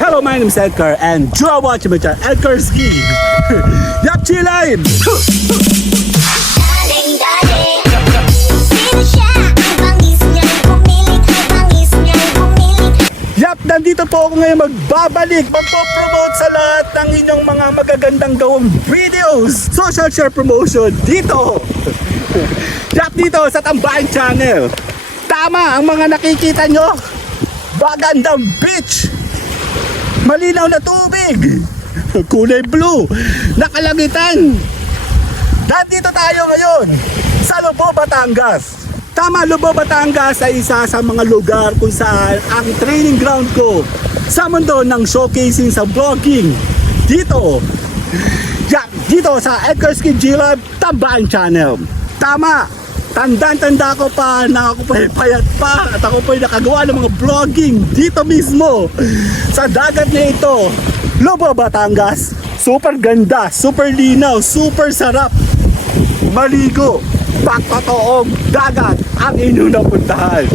Hello, my name is Edgar and you are watching my channel, Edgar Ski. Yup, chillin'! Yup, nandito po ako ngayon magpo-promote sa lahat ng inyong mga magagandang gawang videos. Social share promotion dito. Yup, dito sa Tambayan Channel. Tama, ang mga nakikita nyo, magandang beach, malinaw na tubig, kulay blue, nakalangitan. Nandito tayo ngayon sa Lubao, Batangas. Tama, Lubao, Batangas ay isa sa mga lugar kung saan ang training ground ko sa mundo ng showcasing sa vlogging. Dito, dito sa Edgar Ski G-Lab Tambayan Channel. Tama, tanda ko pa na ako payat pa at ako pa nakagawa ng mga vlogging dito mismo sa dagat na ito, Lubao, Batangas. Super ganda, super linaw, super sarap maligo. Pagtotoong dagat ang inyong napuntahan.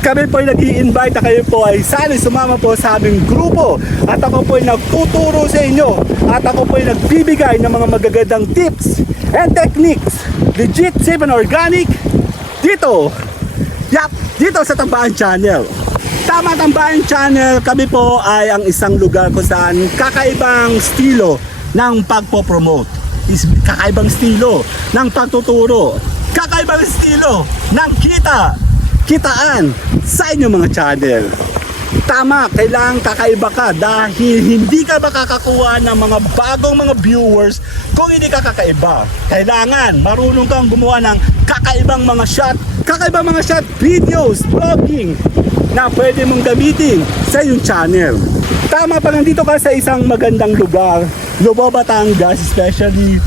Kami po ay nag-i-invite na kayo po ay sana sumama po sa aming grupo at ako po ay nagtuturo sa inyo at ako po ay nagbibigay ng mga magagandang tips and techniques, legit, safe and organic dito. Dito sa Tambayan Channel. Tama, Tambayan Channel, kami po ay ang isang lugar kung saan kakaibang estilo ng pagpo-promote, kakaibang estilo ng pagtuturo, kakaibang estilo ng kitaan sa inyong mga channel. Tama, kailangan kakaiba ka dahil hindi ka makakakuha ng mga bagong mga viewers kung hindi ka kakaiba. Kailangan marunong kang gumawa ng kakaibang mga shot videos, vlogging na pwede mong gamitin sa iyong channel. Tama, pa nandito ka sa isang magandang lugar, Lubao, Batangas especially,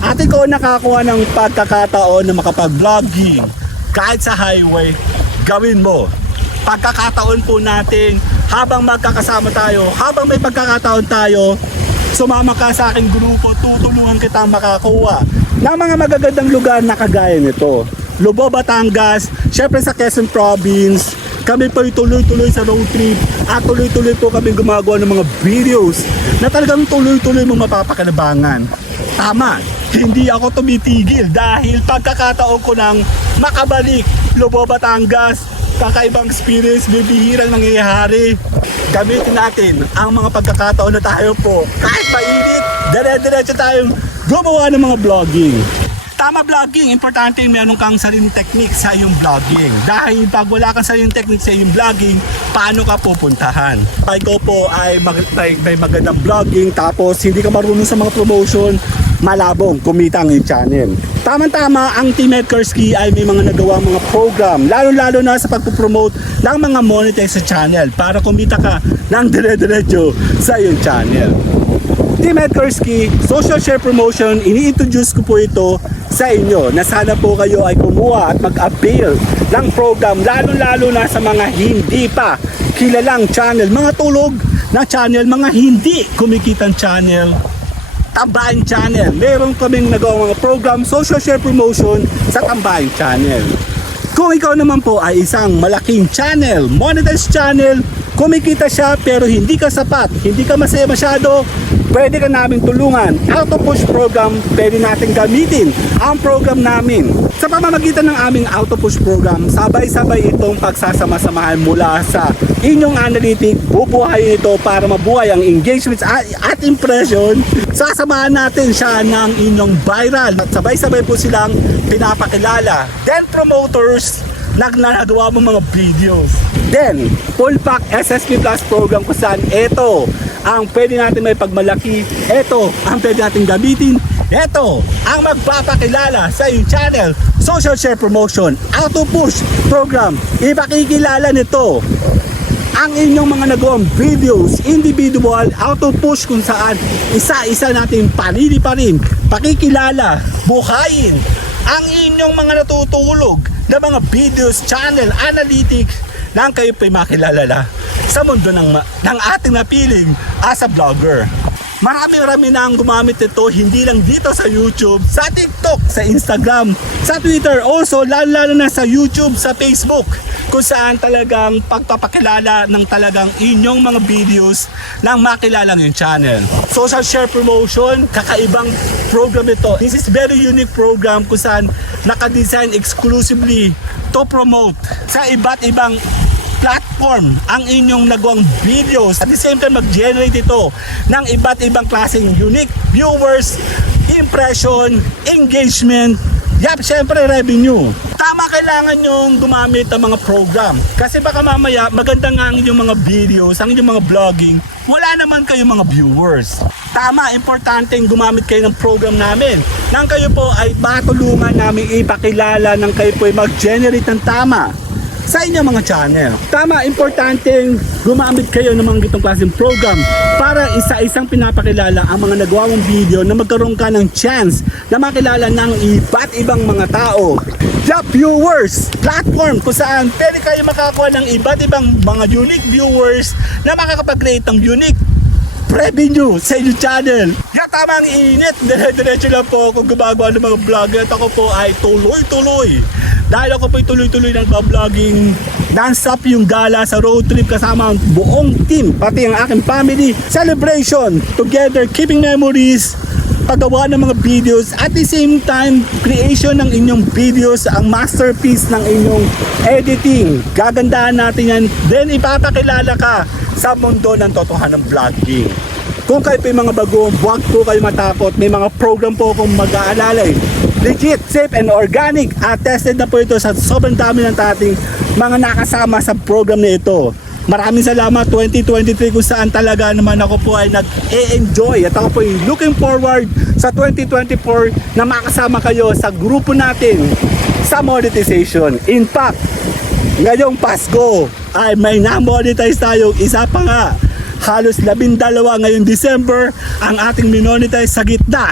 ate ko nakakuha ng pagkakataon na makapag-vlogging kahit sa highway, gawin mo. Pagkakataon po natin habang magkakasama tayo, habang may pagkakataon tayo, sumama ka sa aking grupo, tutulungan kita makakuha ng mga magagandang lugar na kagaya nito. Lubao, Batangas, syempre sa Quezon Province, kami po tuloy-tuloy sa road trip at tuloy-tuloy po kami gumagawa ng mga videos na talagang tuloy-tuloy mong mapapakinabangan. Tama, hindi ako tumitigil dahil pagkakataon ko nang makabalik Lubao, Batangas, kakaibang experience, bibihirang nangyayari. Gamitin natin ang mga pagkakataon na tayo po kahit mainit, dire-diretso tayong gumawa ng mga vlogging. Tama, vlogging, importante meron kang sariling technique sa iyong vlogging. Dahil pag wala kang sariling technique sa iyong vlogging, paano ka pupuntahan? Ikaw po ay may magandang vlogging tapos hindi ka marunong sa mga promotion, malabong kumita ang iyong channel. Tama-tama, ang Team Edgar Ski ay may mga nagawang mga program, lalo-lalo na sa pagpupromote ng mga monetize sa channel para kumita ka ng dire-diretso sa iyong channel. Team Edgar Ski, social share promotion, ini-introduce ko po ito sa inyo na sana po kayo ay kumuha at mag-avail ng program, lalo-lalo na sa mga hindi pa kilalang channel, mga tulog na channel, mga hindi kumikitang channel. Tambayan Channel, meron kaming nagawang mga program, social share promotion sa Tambayan Channel. Kung ikaw naman po ay isang malaking channel, monetized channel, kumikita siya pero hindi ka sapat, hindi ka masaya masyado, pwede ka namin tulungan. Auto Push program, pwede natin gamitin ang program namin. Sa pamamagitan ng aming Auto Push program, sabay-sabay itong pagsasama-samahan mula sa inyong analytic, bubuhayin ito para mabuhay ang engagements at impression. Sasamahan natin siya ng inyong viral at sabay-sabay po silang pinapakilala. Then promoters, nagnagawa mo mga videos. Then, full pack SSP Plus program kung saan ito ang pwede natin may pagmalaki, ito ang pwede natin gamitin, ito ang magpapakilala sa iyong channel, social share promotion, auto push program, ipakikilala nito ang inyong mga nagawang videos, individual, auto push kung saan isa-isa natin paliliparin, pakikilala, buhayin ang inyong mga natutulog na mga videos, channel, analytics nang kayo po'y makilala sa mundo ng ating napiling as a vlogger. Marami na ang gumamit nito, hindi lang dito sa YouTube, sa TikTok, sa Instagram, sa Twitter, also lalo na sa YouTube, sa Facebook, kung saan talagang pagpapakilala ng talagang inyong mga videos nang makilala yung channel. Social share promotion, kakaibang program ito. This is very unique program kung saan nakadesign exclusively to promote sa iba't ibang platform ang inyong nagawang videos. At the same time, mag-generate ito ng iba't ibang klaseng unique viewers, impression, engagement, syempre revenue. Tama, kailangan nyong gumamit ng mga program. Kasi baka mamaya, maganda nga ang inyong mga videos, ang inyong mga vlogging, wala naman kayong mga viewers. Tama, importanteng gumamit kayo ng program namin. Nang kayo po ay patulungan namin ipakilala nang kayo po ay mag-generate ng tama sa inyong mga channel. Tama, importanteng gumamit kayo ng mga gitong klaseng program para isa-isang pinapakilala ang mga nagawa mong video na magkaroon ka ng chance na makilala ng iba't ibang mga tao. Viewers, platform kung saan pwede kayo makakuha ng iba't ibang mga unique viewers na makakapag-create ng unique revenue sa inyong channel. Tama ang init. Dire-diretso lang po ako gumagawa ng mga vlog at ako po ay tuloy-tuloy. Dahil ako po ay tuloy-tuloy ng vlogging, non-stop yung gala sa road trip kasama ang buong team, pati ang aking family. Celebration, together, keeping memories, paggawa ng mga videos, at the same time, creation ng inyong videos, ang masterpiece ng inyong editing. Gagandahan natin yan, then ipapakilala ka sa mundo ng totohanan ng vlogging. Kung kayo po yung mga bago, huwag po kayo matakot. May mga program po akong mag-aalalay. Legit, safe and organic. At tested na po ito sa sobrang dami ng ating mga nakasama sa program na ito. Maraming salamat 2023 kung saan talaga naman ako po ay nag-e-enjoy. At ako po ay looking forward sa 2024 na makasama kayo sa grupo natin sa monetization. In fact, ngayong Pasko ay may na-monetize tayo. Isa pa nga, halos 12 ngayong December ang ating minonetize sa gitna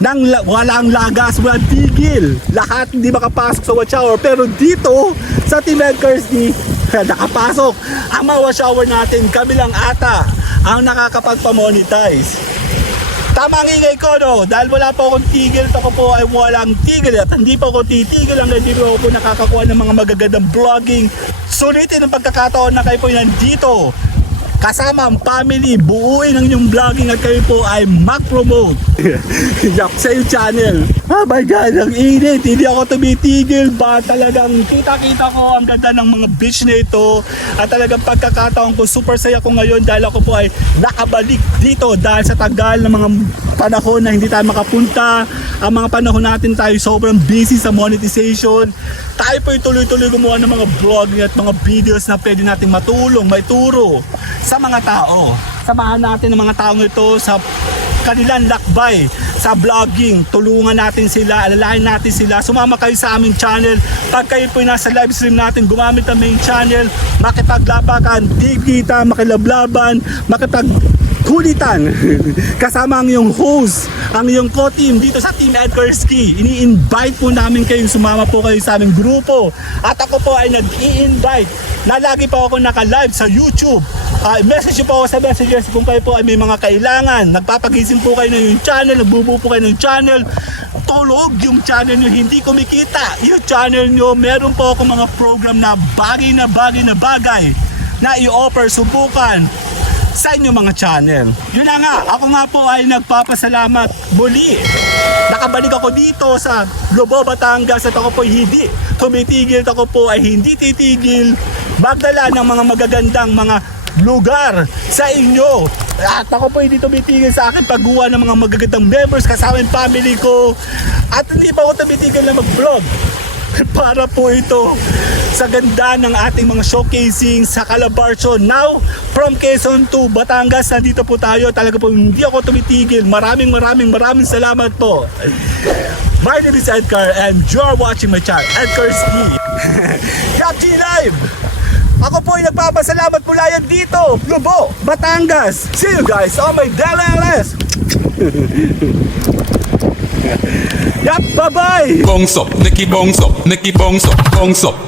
ng walang lagas, walang tigil. Lahat hindi makapasok sa watch hour, pero dito sa Team Edcars nakapasok ang mga watch hour natin. Kami lang ata ang nakakapagpamonetize. Tama ang ingay ko, no? Dahil wala po akong tigil, ako po ay walang tigil at hindi po ako titigil hanggang hindi po ako nakakakuha ng mga magagandang vlogging. Sulitin ang pagkakataon na kayo po nandito kasama ang family, buuin ang inyong vlogging at kayo po ay mag-promote sa yung channel. Oh my God, ang init, hindi ako tumitigil ba? Talagang kita-kita ko ang ganda ng mga beach na ito at talagang pagkakataon ko, super saya ko ngayon dahil ako po ay nakabalik dito dahil sa tagal ng mga panahon na hindi tayo makapunta. Ang mga panahon natin tayo sobrang busy sa monetization. Tayo po ay tuloy-tuloy gumawa ng mga vlogging at mga videos na pwede nating matulong, maituro sa mga tao. Samahan natin ang mga taong ito sa kanilang lakbay sa vlogging. Tulungan natin sila, alalahin natin sila. Sumama kayo sa aming channel. Pag kayo po nasa live stream natin, gumamit ang main channel, makipaglabakan, digita, makilablaban, makipagkulitan. Kasama ang iyong host, ang iyong co-team dito sa Team Edcarski. Ini-invite po namin kayong sumama po kayo sa aming grupo. At ako po ay nag-i-invite na lagi po ako naka-live sa YouTube. Message po ako sa messages kung kayo po ay may mga kailangan. Nagpapagising po kayo ng yung channel, nagbubuo po kayo ng channel. Tulog yung channel nyo, hindi kumikita. Yung channel nyo, meron po ako mga program na bagay na i-offer, subukan sa inyong mga channel. Yun na nga, ako nga po ay nagpapasalamat muli. Nakabalik ako dito sa Lobo, Batangas at ako po ay hindi tumitigil. Ako po ay hindi titigil magdala ng mga magagandang mga lugar sa inyo. At ako po hindi tumitigil sa akin pagguha ng mga magagandang members kasama yung family ko. At hindi pa ako tumitigil na mag-vlog para po ito sa ganda ng ating mga showcasing sa Calabarzon. Now, from Quezon to Batangas, nandito po tayo. Talaga po hindi ako tumitigil. Maraming salamat po. My name is Edcar and you're watching my channel, Edcarski. Yapchi Live! Ako po ay nagpapasalamat mula yan dito, Lobo, Batangas. See you guys on my DLLS. Yap, bye-bye! Bongs up, Nicky bongs up, Nicky bongs up, bongs up.